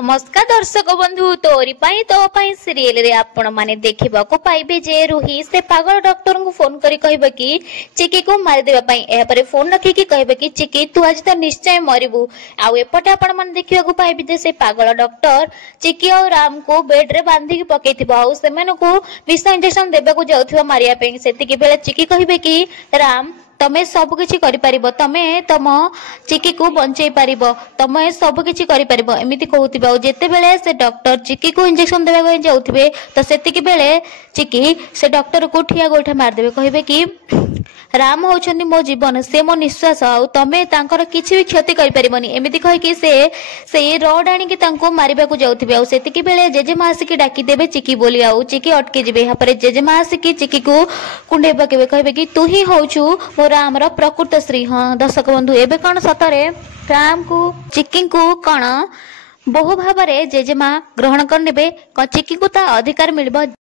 नमस्कार दर्शक बंधु तोरी पाई तो पाई सीरियल रे आपण माने देखिबा को पाइबे जे रूही से पागल डॉक्टर को फोन करी कहबे कि चिकी को मारि देबा पई ए परे फोन रखी कि कहबे कि चिकी तू आज तो निश्चय मरिबू आउ एपटे आपण माने देखिबा को पाइबे जे से पागल डॉक्टर चिकी और राम को बेड रे बांधी के पकेइथिबा आउ सेमाने को विष इंजेक्शन देबा को जाउथिबा मारिया पई सेतिके बेले चिकी कहबे कि राम तमे सब किछि करि परिबो तमे तम चिकी को बंचै परिबो तमे सब किछि करि परिबो एमिति कहउतिबा जेते बेले से डॉक्टर चिकी को इंजेक्शन देबा गय जाउथिबे तो सेतिके बेले चिकी से डॉक्टर को ठिया गोठा मार देबे कहबे कि राम होचंदी मो जीवन से मो निश्वास आउ तमे तांकर किछि भी क्षति करि परिबोनी एमिति कहि कि से रड आनी कि तांको मारिबा को जाउथिबे आउ सेतिके बेले जेजेमा आसी डाकी देबे चिकी बोली आउ चिकी अटके जिबे हा परे जेजेमा आसी चिकी को कुंडे पकेबे कहबे कि तू ही होचु मो राम रो प्रकृत श्री। हाँ दर्शक बंधु एबे कौन सतरे राम को चिकी को कौन बहु भाव जेजेमा ग्रहण करने चिकी को ता अधिकार मिलबो।